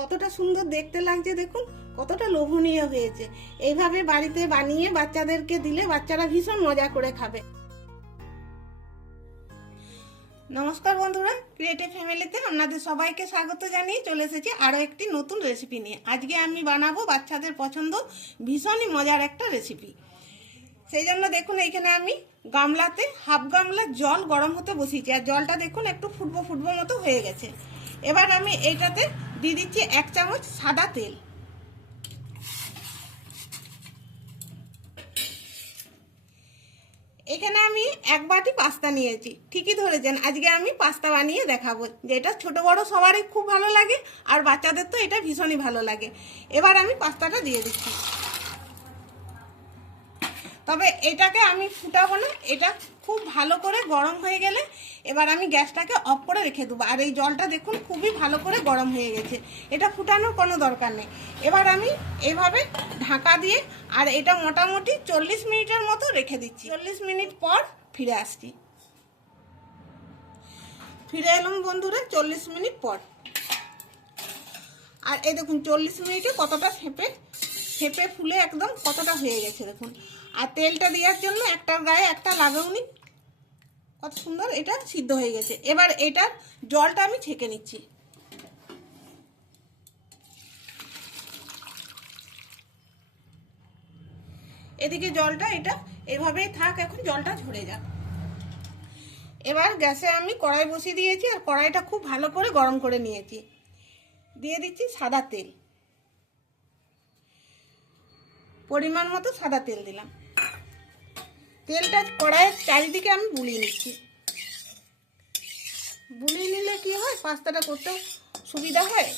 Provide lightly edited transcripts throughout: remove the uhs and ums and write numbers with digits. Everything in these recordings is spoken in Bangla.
কতটা সুন্দর দেখতে লাগছে দেখুন, কতটা লোভনীয় হয়েছে। এইভাবে বাড়িতে বানিয়ে বাচ্চাদেরকে দিলে বাচ্চারা ভীষণ মজা করে খাবে। নমস্কার বন্ধুরা, ক্রিয়েটিভ ফ্যামিলিতে আপনাদের সবাইকে স্বাগত জানিয়ে চলে এসেছি আরও একটি নতুন রেসিপি নিয়ে। আজকে আমি বানাবো বাচ্চাদের পছন্দ ভীষণই মজার একটা রেসিপি। সেই জন্য দেখুন এইখানে আমি গামলাতে হাফ গামলা জল গরম হতে বসিয়েছি, আর জলটা দেখুন একটু ফুটবো ফুটবো মতো হয়ে গেছে। এবার আমি এইটাতে দিয়ে দিচ্ছি 1 চামচ সাদা তেল। এখানে আমি 1 বাটি পাস্তা নিয়েছি, ঠিকই ধরেছেন, আজকে আমি পাস্তা বানিয়ে দেখাবো, যেটা ছোট বড় সবারই খুব ভালো লাগে, আর বাচ্চাদের তো এটা ভীষণই ভালো লাগে। এবার আমি পাস্তাটা দিয়ে দিচ্ছি, তবে এটাকে আমি ফুটাবো না, এটা খুব ভালো করে গরম হয়ে গেলে এবার আমি গ্যাসটাকে অফ করে রেখে দেবো। আর এই জলটা দেখুন খুবই ভালো করে গরম হয়ে গেছে, এটা ফুটানোর কোনো দরকার নেই। এবার আমি এভাবে ঢাকা দিয়ে আর এটা মোটামুটি 40 মিনিটের মতো রেখে দিচ্ছি। 40 মিনিট পর ফিরে আসছি। ফিরে এলাম বন্ধুরা 40 মিনিট পর। আর এই দেখুন 40 মিনিটে কতটা ফেপে ফুলে একদম কতটা হয়ে গেছে দেখুন। আর তেলটা দেওয়ার জন্য একটার গায়ে একটা লাগাউনি, কত সুন্দর এটা সিদ্ধ হয়ে গেছে। এবার এটার জলটা আমি ছেঁকে নিচ্ছি। এদিকে জলটা এটা এভাবেই থাক, এখন জলটা ঝরে যাক। এবার গ্যাসে আমি কড়াই বসিয়ে দিয়েছি, আর কড়াইটা খুব ভালো করে গরম করে নিয়েছি। দিয়ে দিচ্ছি সাদা তেল, পরিমাণ মতো সাদা তেল দিলাম। তেলটা কড়াইয়ের চারিদিকে আমি বুলিয়ে নিচ্ছি। বুলিয়ে নিলে কি হয়, পাস্তাটা করতেও সুবিধা হয়।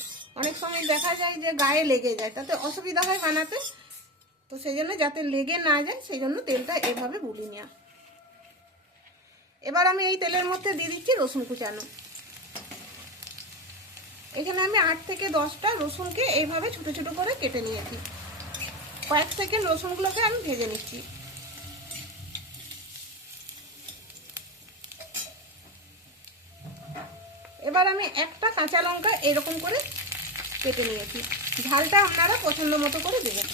অনেক সময় দেখা যায় যে গায়ে লেগে যায়, তাতে অসুবিধা হয় বানাতে। তো সেই জন্য যাতে লেগে না যায় সেই জন্য তেলটা এভাবে বুলিয়ে নেওয়া। এবার আমি এই তেলের মধ্যে দিয়ে দিচ্ছি রসুন কুচানো। এখানে আমি 8 থেকে 10টা রসুনকে এইভাবে ছোট ছোট করে কেটে নিয়েছি। কয়েক সেকেন্ড রসুনগুলোকে আমি ভেজে নিচ্ছি। এবার আমি একটা কাঁচা লঙ্কা এরকম করে কেটে নিয়েছি। ঝালটা আপনারা পছন্দ মতো করে দেবেন।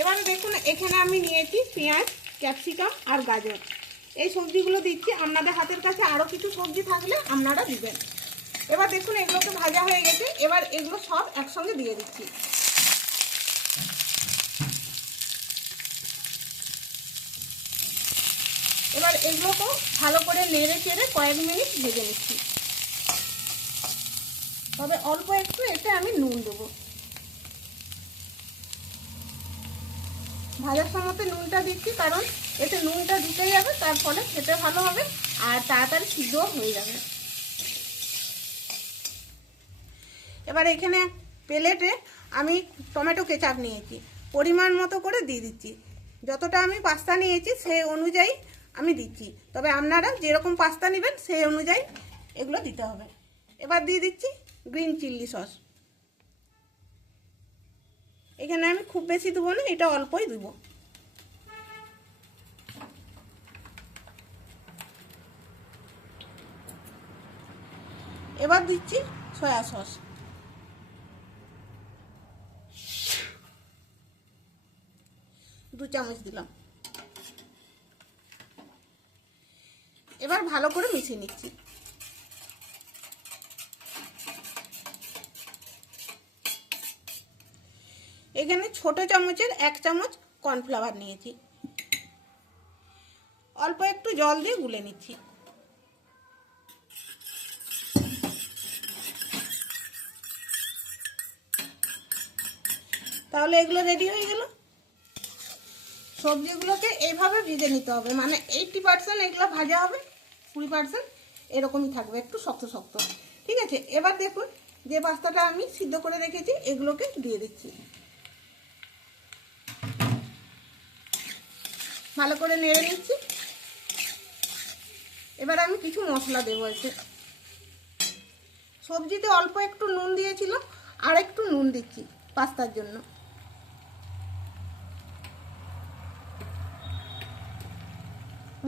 এবারে দেখুন এখানে আমি নিয়েছি পেঁয়াজ, ক্যাপসিকাম আর গাজর। এই সবজিগুলো দিচ্ছি, আপনাদের হাতের কাছে আরও কিছু সবজি থাকলে আপনারা দিবেন। এবার দেখুন এগুলোকে ভাজা হয়ে গেছে, এবার এগুলো সব একসঙ্গে দিয়ে দিচ্ছি। এবার এগুলোকেও ভালো করে নেড়ে চেড়ে কয়েক মিনিট ভেজে নিচ্ছি। তবে অল্প একটু এতে আমি নুন দেবো। ভাজার সময়তে নুনটা দিচ্ছি, কারণ এতে নুনটা দিতে যাবে, তার ফলে খেতে ভালো হবে আর তাড়াতাড়ি সিদ্ধও হয়ে যাবে। এবার এখানে প্লেটে আমি টমেটো কেচাপ নিয়েছি, পরিমাণ মতো করে দিয়ে দিচ্ছি। যতটা আমি পাস্তা নিয়েছি সেই অনুযায়ী আমি দিচ্ছি, তবে আপনারা যেরকম পাস্তা নেবেন সেই অনুযায়ী এগুলো দিতে হবে। এবার দিয়ে দিচ্ছি গ্রিন চিলি সস। এখানে আমি খুব বেশি দেবো না, এটা অল্পই দেব। এবার দিচ্ছি সয়া সস। দু চামচ দিলাম। এবার ভালো করে মিশিয়ে নিচ্ছি। এখানে ছোট চামচের 1 চামচ কর্নফ্লাওয়ার নিয়েছি, অল্প একটু জল দিয়ে গুলে নিচ্ছি। তাহলে এগুলো রেডি হয়ে গেল। সবজিগুলোকে এইভাবে ভেজে নিতে হবে, মানে 80% এগুলো ভাজা হবে, 20% এরকমই থাকবে, একটু শক্ত শক্ত। ঠিক আছে, এবার দেখুন যে পাস্তাটা আমি সিদ্ধ করে রেখেছি এগুলোকে দিয়ে দিচ্ছি। ভালো করে নেড়ে নিচ্ছি। এবার আমি কিছু মশলা দেবো এতে। সবজিতে অল্প একটু নুন দিয়েছিলাম, আর একটু নুন দিচ্ছি পাস্তার জন্য।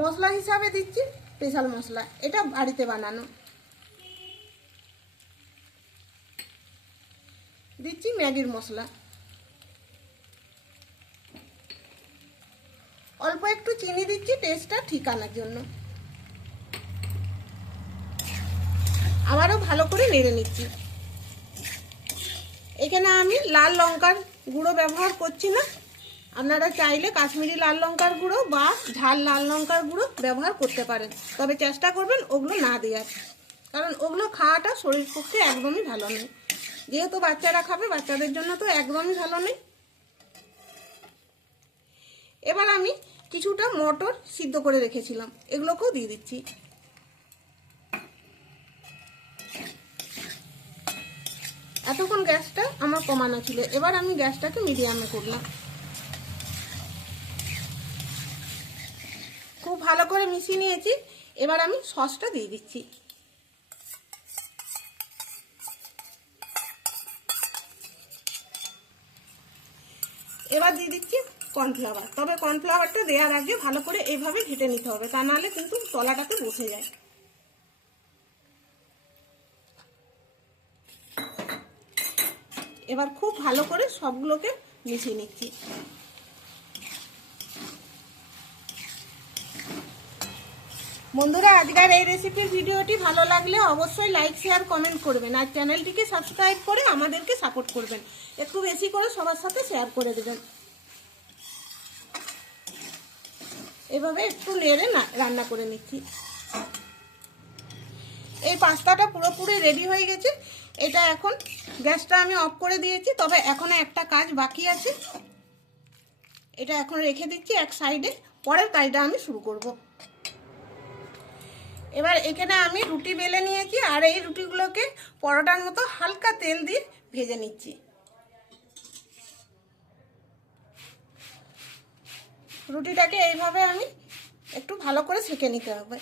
মশলা হিসাবে দিচ্ছি স্পেশাল মশলা, এটা বাড়িতে বানানো। দিচ্ছি ম্যাগির মশলা, অল্প একটু চিনি দিচ্ছি টেস্টটা ঠিক আনার জন্য। আবারও ভালো করে নেড়ে নিচ্ছি। এখানে আমি লাল লঙ্কার গুঁড়ো ব্যবহার করছি না, আপনারা চাইলে কাশ্মীরি লাল লঙ্কার গুঁড়ো বা ঝাল লাল লঙ্কার গুঁড়ো ব্যবহার করতে পারেন, তবে চেষ্টা করবেন ওগুলো না দেওয়ার, কারণ ওগুলো খাওয়াটা শরীর পক্ষে একদমই ভালো নেই। যেহেতু বাচ্চারা খাবে, বাচ্চাদের জন্য তো একদমই ভালো নেই। এবার আমি কিছুটা মটর সিদ্ধ করে রেখেছিলাম, এগুলোকেও দিয়ে দিচ্ছি। এতক্ষণ গ্যাসটা আমার কমানো ছিল, এবার আমি গ্যাসটাকে মিডিয়ামে করলাম। খুব ভালো করে মিশিয়ে নিয়েছি। এবার আমি সসটা দিয়ে দিচ্ছি। এবার দিয়ে দিচ্ছি কর্নফ্লাওয়ার, তবে কর্নফ্লাওয়ারটা দেওয়ার আগে ভালো করে এইভাবে ঘেটে নিতে হবে, তা নাহলে কিন্তু তলাটাতে বসে যায়। এবার খুব ভালো করে সবগুলোকে মিশিয়ে নিচ্ছি। বন্ধুরা, আজকের এই রেসিপির ভিডিওটি ভালো লাগলে অবশ্যই লাইক শেয়ার কমেন্ট করবেন, আর চ্যানেলটিকে সাবস্ক্রাইব করে আমাদেরকে সাপোর্ট করবেন। একটু বেশি করে সবার সাথে শেয়ার করে দেবেন। এভাবে একটু নেড়ে রান্না করে নিচ্ছি। এই পাস্তাটা পুরোপুরি রেডি হয়ে গেছে। এটা এখন গ্যাসটা আমি অফ করে দিয়েছি, তবে এখনো একটা কাজ বাকি আছে। এটা এখন রেখে দিচ্ছি এক সাইডে, পরের কাজটা আমি শুরু করব। এবার এখানে আমি রুটি বেলে নিয়েছি, আর এই রুটিগুলোকে পরোটার মতো হালকা তেল দিয়ে ভেজে নিচ্ছি। রুটিটাকে এইভাবে আমি একটু ভালো করে সেঁকে নিতে হবে।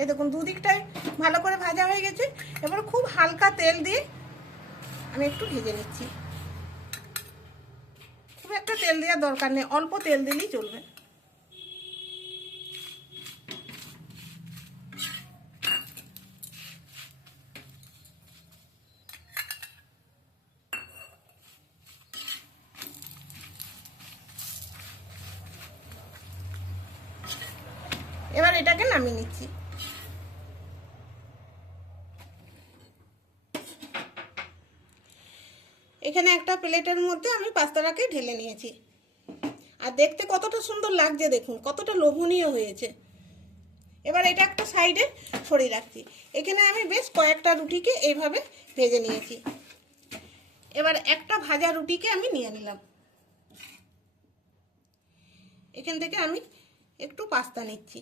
এই দেখুন দুদিকটাই ভালো করে ভাজা হয়ে গেছে। এবার খুব হালকা তেল দিয়ে আমি একটু ভেজে নিচ্ছি। খুব একটা তেল দেওয়ার দরকার নেই, অল্প তেল দিলেই চলবে। এবার এটাকে নামিয়ে নিচ্ছি। এখানে একটা প্লেটের মধ্যে আমি পাস্তাটাকে ঢেলে নিয়েছি, আর দেখতে কতটা সুন্দর লাগছে দেখুন, কতটা লোভনীয় হয়েছে। এবার এটা একটা সাইডে সরিয়ে রাখছি। এখানে আমি বেশ কয়েকটা রুটিকে এইভাবে ভেজে নিয়েছি। এবার একটা ভাজা রুটিকে আমি নিয়ে নিলাম। এখান থেকে আমি একটু পাস্তা নিচ্ছি।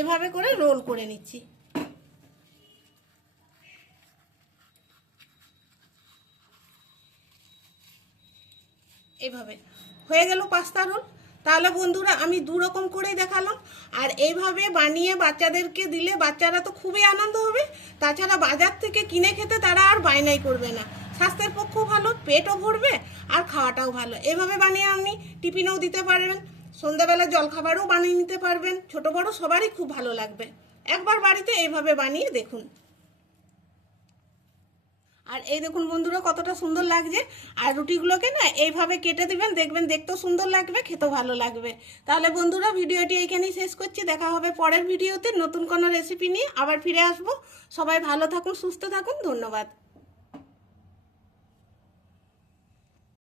এভাবে করে রোল করে নিচ্ছি। এইভাবে হয়ে গেল পাস্তা রোল। তাহলে বন্ধুরা, আমি দু রকম করেই দেখালাম, আর এইভাবে বানিয়ে বাচ্চাদেরকে দিলে বাচ্চারা তো খুবই আনন্দ হবে। তাছাড়া বাজার থেকে কিনে খেতে তারা আর বায়নাই করবে না। স্বাস্থ্যের পক্ষেও ভালো, পেটও ভরবে, আর খাওয়াটাও ভালো। এভাবে বানিয়ে আপনি টিফিনেও দিতে পারবেন, সন্ধ্যাবেলা জলখাবারও বানিয়ে নিতে পারবেন। ছোট বড় সবারই খুব ভালো লাগবে। একবার বাড়িতে এইভাবে বানিয়ে দেখুন। আর এই দেখুন বন্ধুরা, কতটা সুন্দর লাগছে। আর রুটিগুলোকে না এইভাবে কেটে দিবেন, দেখবেন দেখতেও সুন্দর লাগবে, খেতেও ভালো লাগবে। তাহলে বন্ধুরা, ভিডিওটি এইখানেই শেষ করছি। দেখা হবে পরের ভিডিওতে নতুন কোনো রেসিপি নিয়ে। আবার ফিরে আসবো। সবাই ভালো থাকুন, সুস্থ থাকুন। ধন্যবাদ।